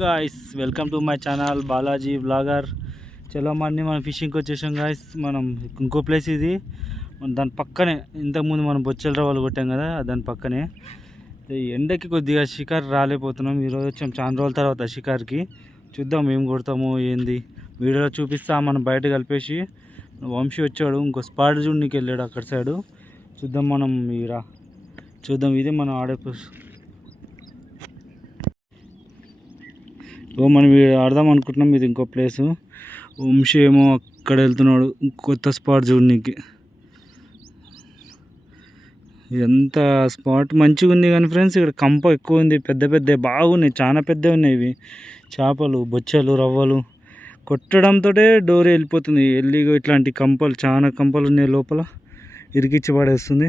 Guys welcome to my channel Balaji blogger చలో మన్ని మనం ఫిషింగ్కి వచ్చేసాం గాయస్ మనం ఇంకో ప్లేస్ ఇది. దాని పక్కనే ఇంతకుముందు మనం బొచ్చల రవ్వలు కొట్టాం కదా దాని పక్కనే. ఎండకి కొద్దిగా షికార్ రాలేకపోతున్నాం. ఈరోజు వచ్చాం చాలా రోజుల తర్వాత షికార్కి. చూద్దాం ఏం కొడతాము ఏంది. వీడియోలో చూపిస్తా మనం బయట కలిపేసి. వంశీ వచ్చాడు ఇంకో స్పాట్ చూడనికి వెళ్ళాడు అక్కడ సైడు చూద్దాం మనం ఇరా చూద్దాం ఇది మనం ఆడే ఓ మనం ఆడదాం అనుకుంటున్నాం. ఇది ఇంకో ప్లేసు. వంశీ ఏమో అక్కడ వెళ్తున్నాడు. కొత్త స్పాట్ చూడడానికి ఎంత స్పాట్ మంచిగా ఉంది కానీ ఫ్రెండ్స్ ఇక్కడ కంప ఎక్కువ ఉంది. పెద్ద పెద్ద బాగున్నాయి. చాలా పెద్దవి ఉన్నాయి ఇవి. చేపలు బొచ్చలు రవ్వలు. కొట్టడంతో డోర్ వెళ్ళిపోతుంది. వెళ్ళి ఇట్లాంటి కంపలు చాలా కంపలు ఉన్నాయి లోపల. ఇరికిచ్చి పడేస్తుంది.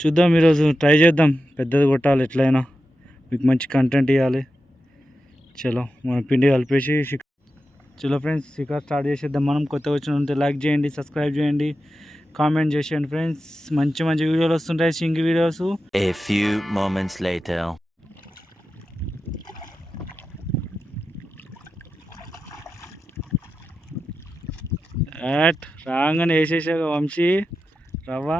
చూద్దాం ఈరోజు ట్రై చేద్దాం. పెద్దది కొట్టాలి ఎట్లయినా. మీకు మంచి కంటెంట్ ఇవ్వాలి చలో మన పిండి కలిపేసి చలో ఫ్రెండ్స్ షికార్ స్టార్ట్ చేసేద్దాం. మనం కొత్తగా వచ్చిన ఉంటే లైక్ చేయండి సబ్స్క్రైబ్ చేయండి కామెంట్ చేసేయండి ఫ్రెండ్స్ మంచి మంచి వీడియోలు వస్తుంటాయి సింగి videos A few moments later. యాట్ రాగానే వేసేసాక వంశీ రవ్వ.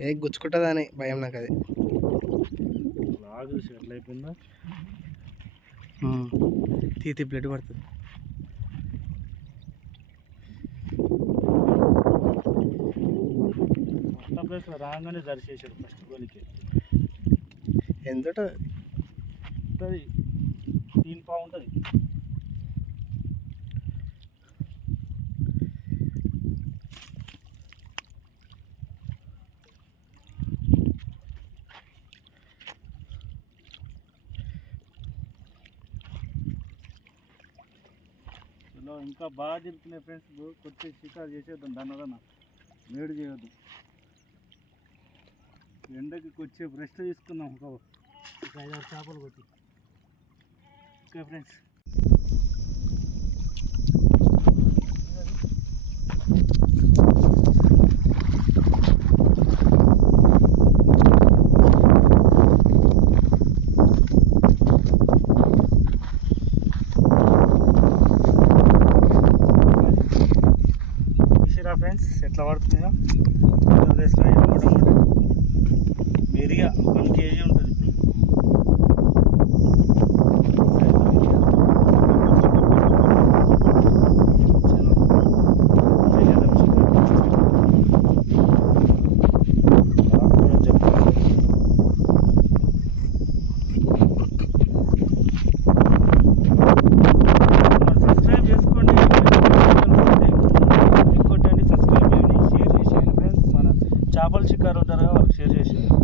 ఏ గుచ్చుకుంటుందా అని భయం నాకు అది తీతి బ్లడ్ పడుతుంది. ప్లేస్లో రాగానే జరిచేసాడు ఫస్ట్ గోలికి. ఎంత ఉంటుంది. తీన్ పావు ఇంకా బాగా జరుగుతున్నాయి ఫ్రెండ్స్ కొట్టి షికారు చేసేద్దాం దానివల్ల వేడి చేయొద్దు. ఎండకి వచ్చే రెస్ట్ తీసుకుందాం ఒక ఒక ఐదారు చేపలు కొట్టి. ఓకే ఫ్రెండ్స్ చూసారా ఫ్రెండ్స్ ఎట్లా పడుతున్నాయో ఆంధ్రప్రదేశ్లో మొట్టమొదటి మెరిగా వన్ కేజీ ఉంటుంది చలో. చేసేద్దాం చికెన్. నాకు కూడా చెప్పాలి. మరి సబ్స్క్రైబ్ చేసుకోండి లైక్ కొట్టండి సబ్స్క్రైబ్ చేయండి షేర్ చేసేయండి ఫ్రెండ్స్ మన చేపల చిక్కారు ఉంటారు కదా వాళ్ళకి షేర్ చేసేయండి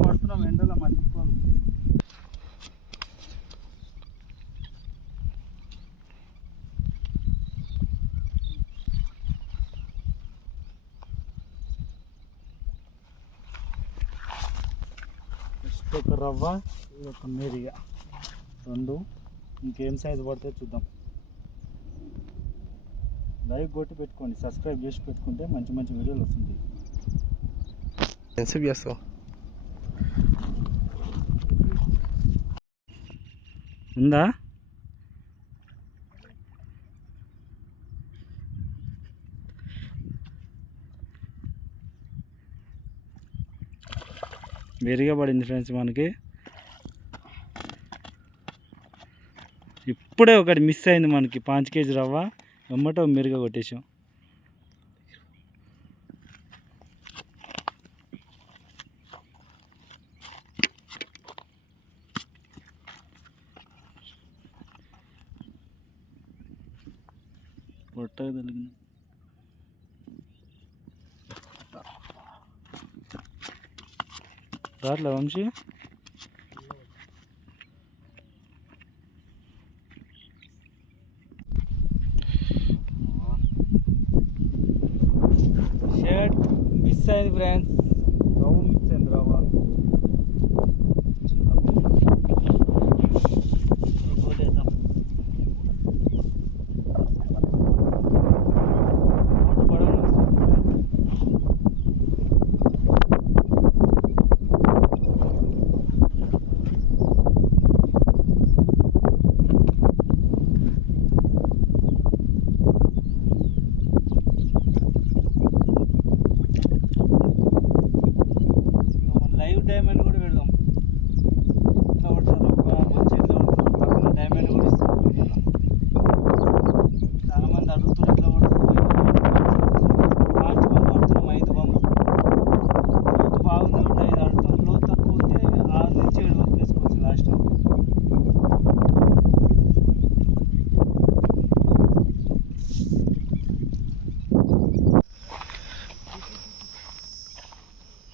పడుతున్నాం ఎండలో మా తిప్పాలు ఒక రవ్వ ఇది ఒక మేరిగా. రెండు. ఇంకేం సైజు పడితే చూద్దాం. లైక్ కొట్టి పెట్టుకోండి సబ్స్క్రైబ్ చేసి పెట్టుకుంటే మంచి మంచి వీడియోలు ఎంతసేపు చేస్తావు. ఉందా? వేరుగా పడింది ఫ్రెండ్స్ మనకి. ఇప్పుడే ఒకటి మిస్ అయింది మనకి పాంచ్ కేజీ రవ్వ. వెమ్మట మెరుగా కొట్టేసాం. పొట్టగా తగిలింది. రాట్లే వంశీ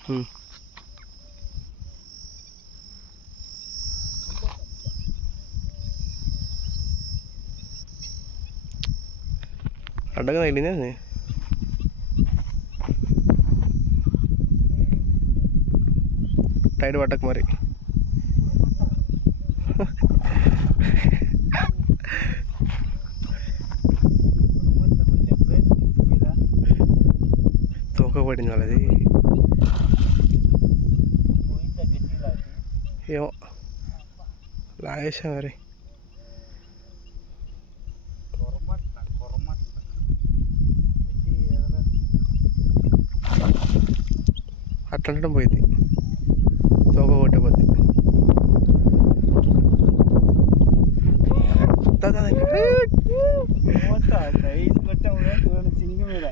ம் അടങ്ങ തൈലിന്ന് ടൈഡ് വട്ടക്ക് മാറി തൂക്ക പടിഞ്ഞാലേ ఏమో లాగేసా మరి కొరమట్ల కొరమట్ల గట్టి ఎదగదు. అట్లా అంటడం పోయింది తోక కొట్టబోద్ది కొరమట్ల సైజ్ కొట్టాము కదా, చూడండి సింగి మీద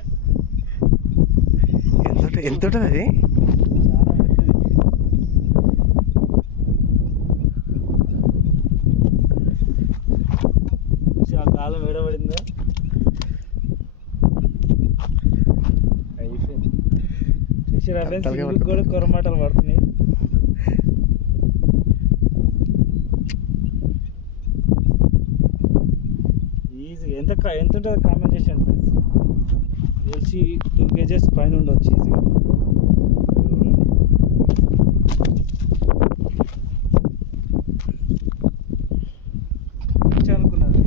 ఎంత ఎంత ఉంటుంది అది చాలా పెద్దది చూసి ఆ కాలం విడబడిందా అయిపోయింది. చూసిరా ఫ్రెండ్స్ కూడా కొరమాటలు పడుతున్నాయి? ఈజీ. ఎంత ఎంత ఉంటుందో కామెంట్ చేసాను ఫ్రెండ్స్. తెలిసి టూ కేజెస్ పైన ఉండొచ్చు ఈజీగా మంచిగా అనుకున్నారు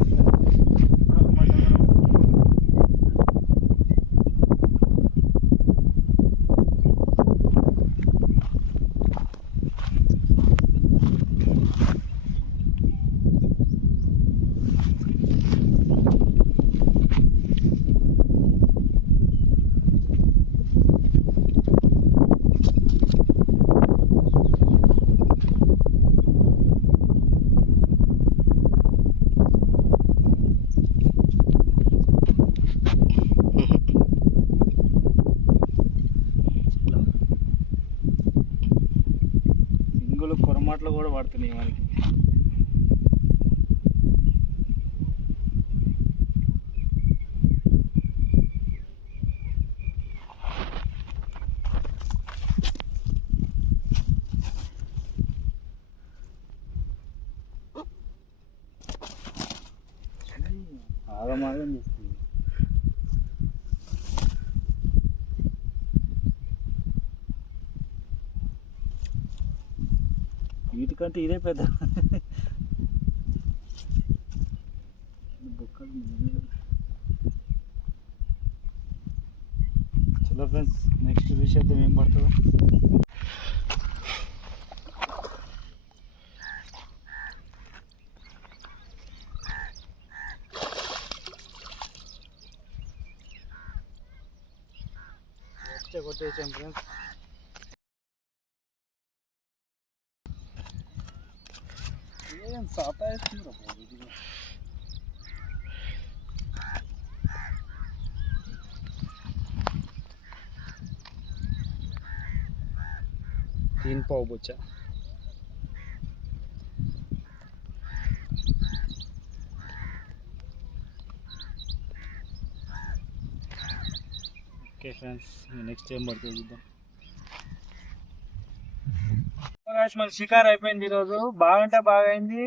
మాటలు కూడా పడుతున్నాయి మనకి. వీటికంటే ఇదే పెద్ద బొక్కలు మిగిలినవి. చలో ఫ్రెండ్స్ నెక్స్ట్ విషయం ఏం పడుతుందో కొట్టేసాం ఫ్రెండ్స్ It's तीन पाव बचा. ओके फ्रेंड्स नेक्स्ट टाइम बढ़ते हैं ఆకాశ్ మన షికార్ అయిపోయింది ఈరోజు. బాగంటే బాగా అయింది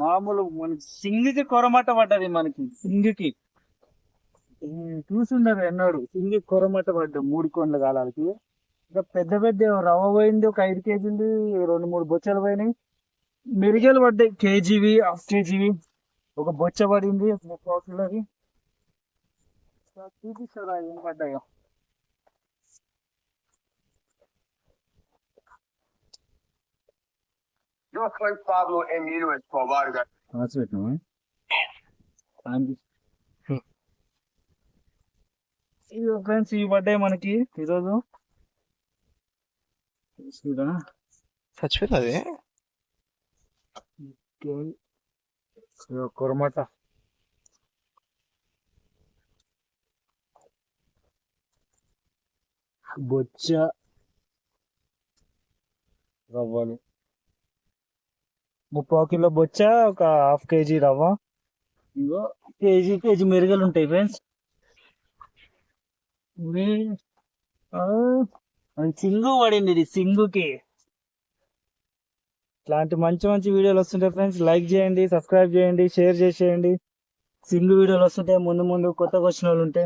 మామూలు మన సింగికి కొరమట పడ్డది మనకి సింగికి. చూసుండరు ఎన్నోడు సింగి కొరమట పడ్డ మూడు కొండ కాలాలకి. ఇంకా పెద్ద పెద్ద రవ్వ పోయింది ఒక ఐదు కేజీలు రెండు మూడు బొచ్చలు పోయినాయి. మెరుగలు పడ్డాయి కేజీవి హాఫ్ కేజీవి. ఒక బొచ్చ పడింది ముప్పది చూపిస్తారా ఏం పడ్డాయో? Yo soy Pablo Emilio Escobar. రాసి పెట్టినావా ఫ్రెండ్స్ ఇవి పడ్డాయి మనకి ఈరోజు. చూడా చచ్చిపోయింది అది కొరమట బొచ్చ రవ్వలు. ముప్పావు కిలో బొచ్చ ఒక హాఫ్ కేజీ రవ్వ. ఇగో కేజీ కేజీ మెరుగలు ఉంటాయి ఫ్రెండ్స్ సింగు పడింది ఇది సింగుకి. ఇట్లాంటి మంచి మంచి వీడియోలు వస్తుంటాయి ఫ్రెండ్స్. లైక్ చేయండి సబ్స్క్రైబ్ చేయండి షేర్ చేసేయండి. సింగు వీడియోలు వస్తుంటాయి ముందు ముందు కొత్తగా వచ్చిన వాళ్ళు ఉంటే.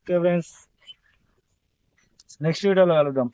Okay friends. నెక్స్ట్ వీడియోలో కలుద్దాం.